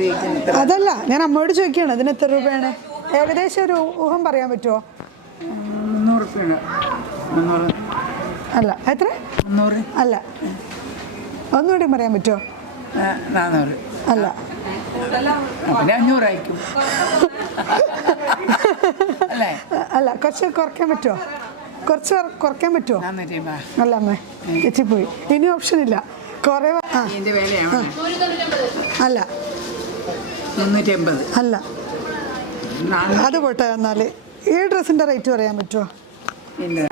ഉപയോഗിക്കുന്നത് അതല്ല ഞാൻ അമ്മയോട് ചോദിക്കുകയാണ് അതിന് എത്ര രൂപയാണ്? ഏകദേശം ഒരു ഊഹം പറയാൻ പറ്റുമോ മുന്നൂറ് റുപ്യാണ് മുന്നൂറ്. അല്ല എത്ര? മുന്നൂറ്. അല്ല. ഒന്നുകൂടി പറയാൻ പറ്റുമോ നാന്നൂറ് അല്ല. പിന്നെ അഞ്ഞൂറായിരിക്കും അല്ലേ? അല്ല കുറച്ച് കുറയ്ക്കാൻ പറ്റുമോ കുറച്ച് കുറ- കുറയ്ക്കാൻ പറ്റുമോ അല്ല അമ്മേ തെറ്റിപ്പോയി. ഇനി ഓപ്ഷൻ ഇല്ല. കുറേ അല്ല. മുന്നൂറ്റി അല്ല. അത് പോട്ടെ എന്നാൽ ഈ ഡ്രസ്സിന്റെ റേറ്റ് പറയാൻ പറ്റുമോ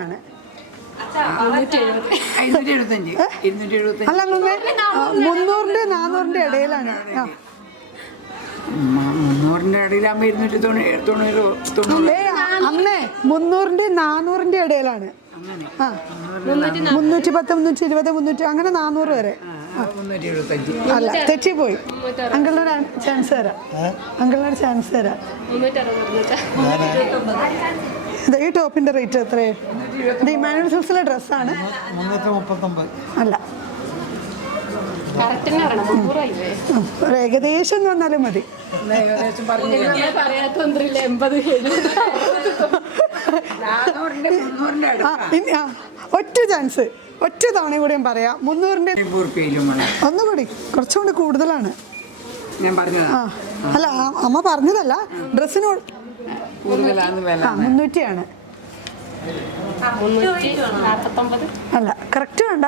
ആണ്. അല്ല മുന്നൂറിന്റെ നാന്നൂറിന്റെ ഇടയിലാണ്. ആ. മുന്നൂറിന്റെ ഇരുന്നൂറ്റി തൊണ്ണൂറ് തൊണ്ണൂറ്. അമ്മേ നാന്നൂറിന്റെ ഇടയിലാണ്. മുന്നൂറ്റി പത്ത് മുന്നൂറ്റി ഇരുപത് മുന്നൂറ്റി അങ്ങനെ നാന്നൂറ് വരെ. അല്ല തെറ്റിപ്പോയി. അങ്കിളിനൊരു ചാൻസ് തരാം. അങ്കിളിനൊരു ചാൻസ് തരാം. ഈ ടോപ്പിന്റെ റേറ്റ് എത്രയാണ് ഇത് ഇമാനുവൽ സിൽസിലെ ഡ്രസ്സാണ് അല്ല. ഏകദേശം എന്ന് പറഞ്ഞാലും മതി. ഏകദേശം എൺപത് ഒറ്റ ചാൻസ് ഒറ്റ തവണ കൂടി ഞാൻ പറയാം. മുന്നൂറിന്റെ ഒന്നുകൂടി. കുറച്ചുകൂടി കൂടുതലാണ്. ഞാൻ പറഞ്ഞതാ. അല്ല അമ്മ പറഞ്ഞതല്ല. ഡ്രസ്സിനോട് മുന്നൂറ്റിയാണ്. മുന്നൂറ്റി അല്ല കറക്റ്റ് വേണ്ട.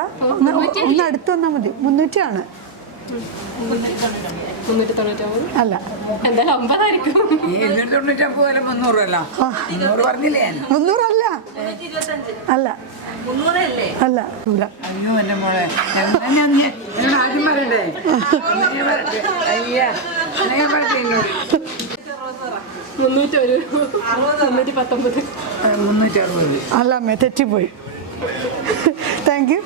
ഒന്ന് അടുത്ത് വന്നാൽ മതി. മുന്നൂറ്റിയാണ്. അല്ല. മുന്നൂറല്ല അല്ല. പറഞ്ഞില്ലേ ഞാൻ? മുന്നൂറല്ല. അല്ല അല്ല അയ്യോ മോളെ. എന്നാ ഞാൻ നീ- ആദ്യം പറയണ്ടേ? അയ്യാ അല്ല. അമ്മേ തെറ്റിപ്പോയി. താങ്ക് യു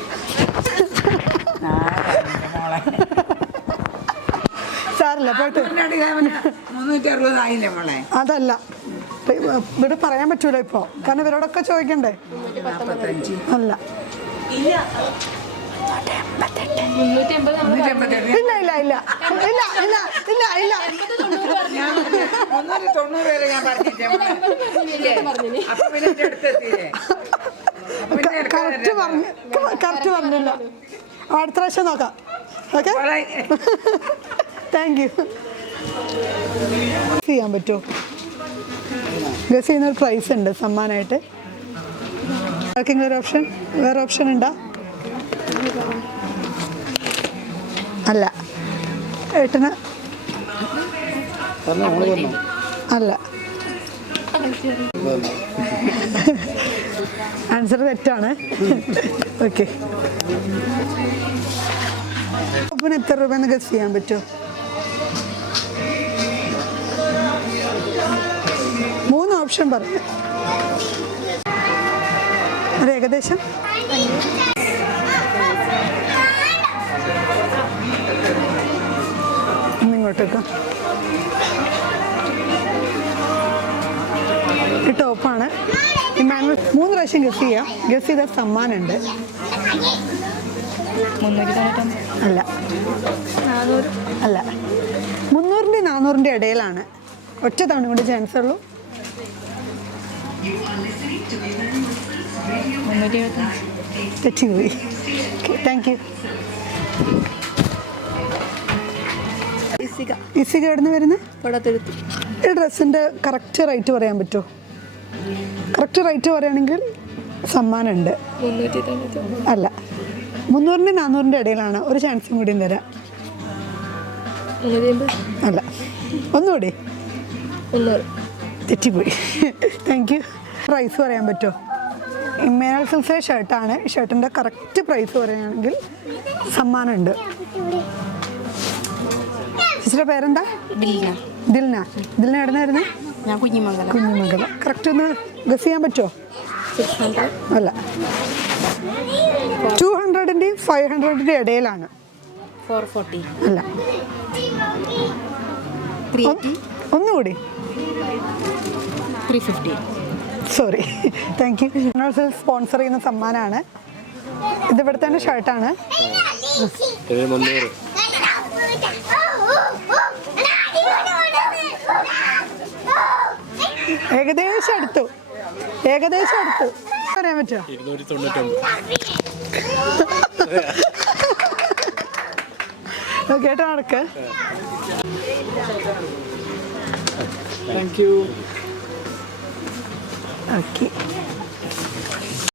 സാറല്ല പോട്ടെ പോയിട്ട്. അതല്ല. ഇവിടെ പറയാൻ പറ്റൂല ഇപ്പോ. കാരണം ഇവരോടൊക്കെ ചോദിക്കണ്ടേ? അല്ല. ഇല്ല ഇല്ല ഇല്ല. ഇല്ല ഇല്ല ഇല്ല ഇല്ല. ഞാൻ മുന്നൂറ്റി തൊണ്ണൂറ് വരെ ഞാൻ. അപ്പൊ പിന്നെ അടുത്തെത്തിയില്ലേ? കറക്റ്റ് പറഞ്ഞു കറക്റ്റ് പറഞ്ഞില്ല. അടുത്ത പ്രാവശ്യം നോക്കാം. ഓക്കെ? താങ്ക് യു ചെയ്യാൻ പറ്റുമോ? ഗസ് ചെയ്യുന്ന ഒരു പ്രൈസ് ഉണ്ട് സമ്മാനമായിട്ട്. ആർക്കെങ്കിലും ഒരു ഓപ്ഷൻ വേറെ ഓപ്ഷൻ ഉണ്ടോ? അല്ല. ഏട്ടന്? അല്ല. ആൻസർ തെറ്റാണ്. ഓക്കെ അപ്പം എത്ര രൂപ ഗസ് ചെയ്യാൻ പറ്റുമോ? ഓപ്ഷൻ പറഞ്ഞു ഒരു ഏകദേശം. ഇങ്ങോട്ടേക്ക്. ഈ ടോപ്പാണ്. ഈ മാനുവൽ മൂന്ന് പ്രാവശ്യം ഗസ് ചെയ്യാം. ഗസ് ചെയ്ത സമ്മാനമുണ്ട്. അല്ല. അല്ല. മുന്നൂറിന്റെ നാനൂറിന്റെ ഇടയിലാണ്. ഒറ്റ തവണ കൊണ്ട് ചാൻസ് ഉള്ളൂ. തെറ്റിപ്പോയി. Thank you Isika. എവിടുന്ന് വരുന്നത് ഈ ഡ്രസ്സിന്റെ കറക്റ്റ് റേറ്റ് പറയാൻ പറ്റുമോ കറക്റ്റ് റേറ്റ് പറയുകയാണെങ്കിൽ സമ്മാനമുണ്ട്. ഉണ്ട് അല്ല മുന്നൂറിന്റെ നാനൂറിന്റെ ഇടയിലാണ്. ഒരു ചാൻസും കൂടി തരാം. അല്ല ഒന്നുകൂടി. തെറ്റിപ്പോയി. താങ്ക് യു പ്രൈസ് പറയാൻ പറ്റുമോ? ഇമ്മേനൽ സിൽസിലെ ഷർട്ടാണ് ഷർട്ടിന്റെ കറക്റ്റ് പ്രൈസ് പറയുകയാണെങ്കിൽ സമ്മാനമുണ്ട്. ചേച്ചിയുടെ പേരെന്താ? ദിൽന. ദിൽന. എവിടുന്നായിരുന്നു? ഞാൻ കുഞ്ഞിമംഗലം. കുഞ്ഞുമംഗലം. കറക്റ്റ് ഒന്ന് ഗസ് ചെയ്യാൻ പറ്റുമോ? അല്ല. ടു ഹൺഡ്രഡിന്റെയും ഫൈവ് ഹൺഡ്രഡിന്റെ ഇടയിലാണ്. ഫോർ ഫോർട്ടി അല്ല. ത്രീ ഒന്നുകൂടി. Three fifty sorry thank you universal sponsor ചെയ്യുന്ന സമ്മാനമാണ് ഇത് തന്നെ ഷർട്ടാണ് ഏകദേശം അടുത്തു ഏകദേശം അടുത്തു പറയാൻ പറ്റുമോ കേട്ടോ നടക്ക് താങ്ക് യു ഓക്കെ